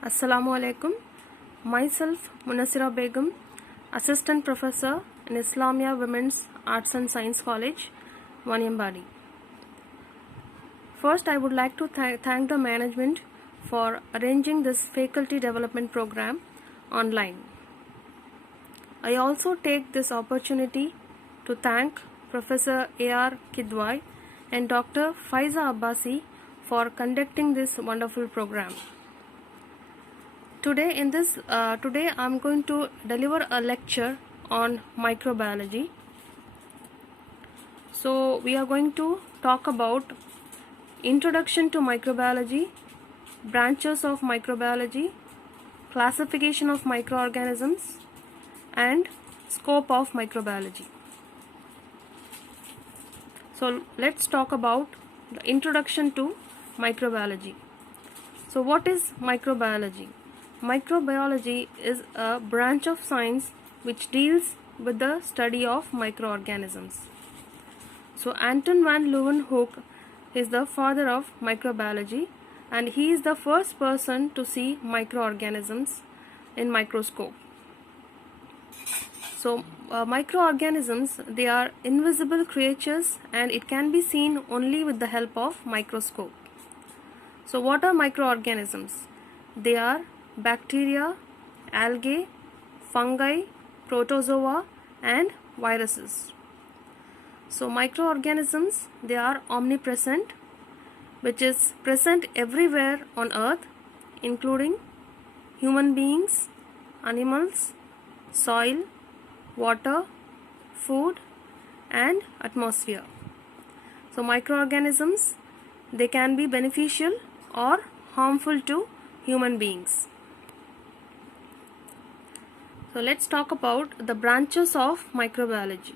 Assalamu alaikum. Myself Munasira Begum, Assistant Professor in Islamia Women's Arts and Science College, Vaniambadi. First, I would like to thank the management for arranging this faculty development program online. I also take this opportunity to thank Professor A.R. Kidwai and Dr. Faiza Abbasi for conducting this wonderful program. Today I'm going to deliver a lecture on microbiology. So we are going to talk about introduction to microbiology, branches of microbiology, classification of microorganisms, and scope of microbiology. So let's talk about the introduction to microbiology. So what is microbiology? Microbiology is a branch of science which deals with the study of microorganisms. So Anton van Leeuwenhoek is the father of microbiology, and he is the first person to see microorganisms in microscope. So microorganisms, they are invisible creatures and it can be seen only with the help of microscope. So what are microorganisms? They are bacteria, algae, fungi, protozoa, and viruses. So microorganisms, they are omnipresent, which is present everywhere on earth, including human beings, animals, soil, water, food, and atmosphere. So microorganisms, they can be beneficial or harmful to human beings. So let's talk about the branches of microbiology.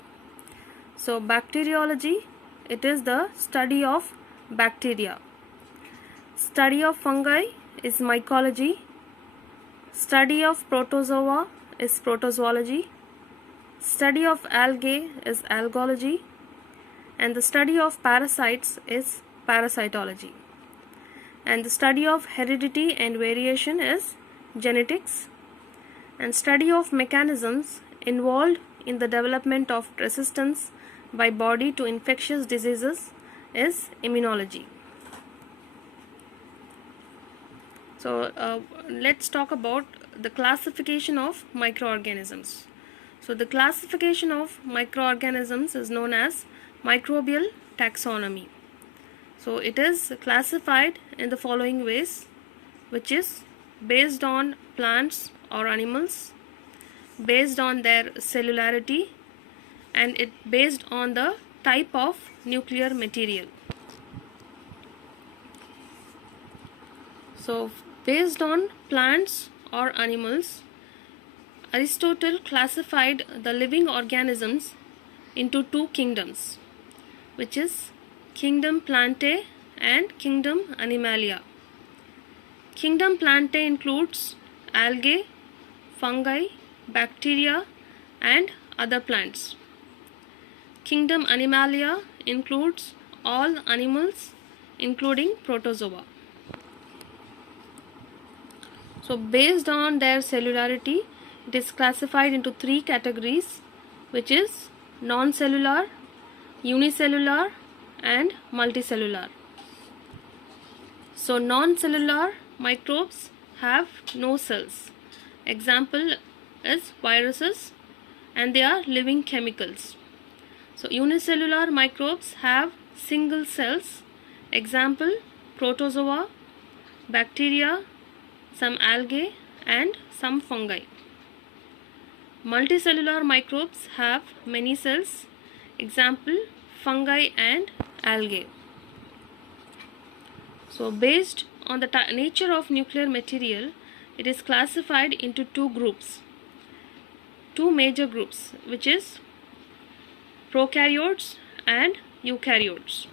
So bacteriology, it is the study of bacteria. Study of fungi is mycology. Study of protozoa is protozoology. Study of algae is algology. And the study of parasites is parasitology. And the study of heredity and variation is genetics. And study of mechanisms involved in the development of resistance by body to infectious diseases is immunology. So let's talk about the classification of microorganisms. So the classification of microorganisms is known as microbial taxonomy. So it is classified in the following ways, which is based on plants or animals, based on their cellularity, and it based on the type of nuclear material. So based on plants or animals, Aristotle classified the living organisms into two kingdoms, which is Kingdom Plantae and Kingdom Animalia. Kingdom Plantae includes algae, fungi, bacteria, and other plants. Kingdom Animalia includes all animals, including protozoa. So based on their cellularity, it is classified into three categories, which is non-cellular, unicellular, and multicellular. So non-cellular microbes have no cells. Example is viruses, and they are living chemicals. So unicellular microbes have single cells. Example protozoa, bacteria, some algae, and some fungi. Multicellular microbes have many cells. Example fungi and algae. So based on the nature of nuclear material, it is classified into two groups, two major groups, which is prokaryotes and eukaryotes.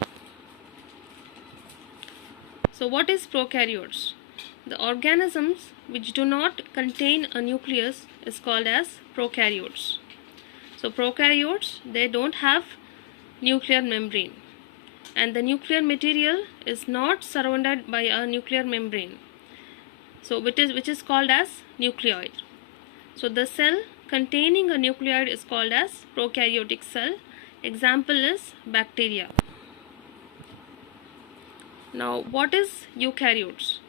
So what is prokaryotes? The organisms which do not contain a nucleus is called as prokaryotes. So prokaryotes, they don't have nuclear membrane, and the nuclear material is not surrounded by a nuclear membrane. So which is called as nucleoid. So the cell containing a nucleoid is called as prokaryotic cell. Example is bacteria. Now what is eukaryotes?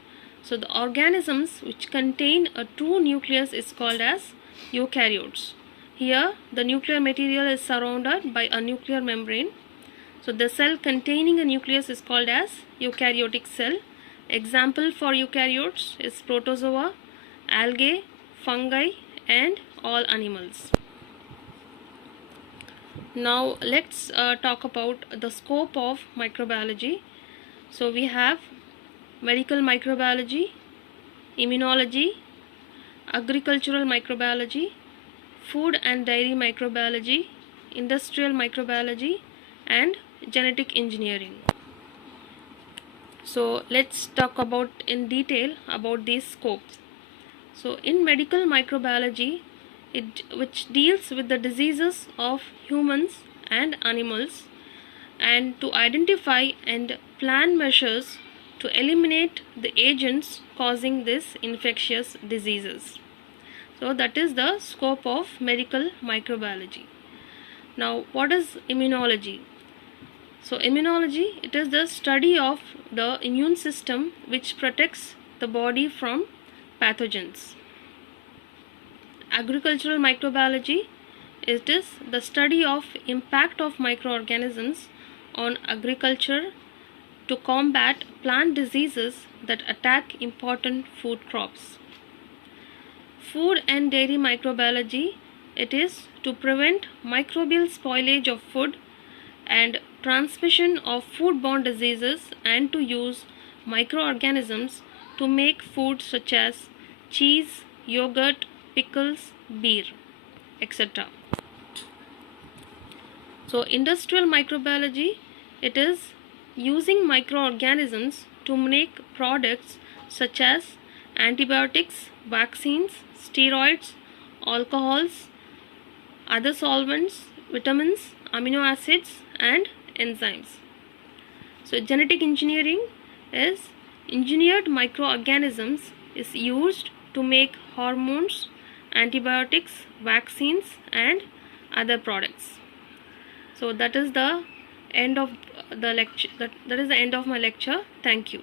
So the organisms which contain a true nucleus is called as eukaryotes. Here the nuclear material is surrounded by a nuclear membrane. So the cell containing a nucleus is called as eukaryotic cell. Example for eukaryotes is protozoa, algae, fungi and all animals. Now let's talk about the scope of microbiology. So we have medical microbiology, immunology, agricultural microbiology, food and dairy microbiology, industrial microbiology and genetic engineering. So let's talk about in detail about these scopes. So in medical microbiology, which deals with the diseases of humans and animals, and to identify and plan measures to eliminate the agents causing these infectious diseases. So that is the scope of medical microbiology. Now what is immunology? So immunology, it is the study of the immune system which protects the body from pathogens. Agricultural microbiology, it is the study of impact of microorganisms on agriculture to combat plant diseases that attack important food crops. Food and dairy microbiology, it is to prevent microbial spoilage of food and transmission of foodborne diseases and to use microorganisms to make food such as cheese, yogurt, pickles, beer, etc. So industrial microbiology, it is using microorganisms to make products such as antibiotics, vaccines, steroids, alcohols, other solvents, vitamins, amino acids and enzymes. So genetic engineering is engineered microorganisms is used to make hormones, antibiotics, vaccines and other products. So that is the end of the lecture. That is the end of my lecture. Thank you.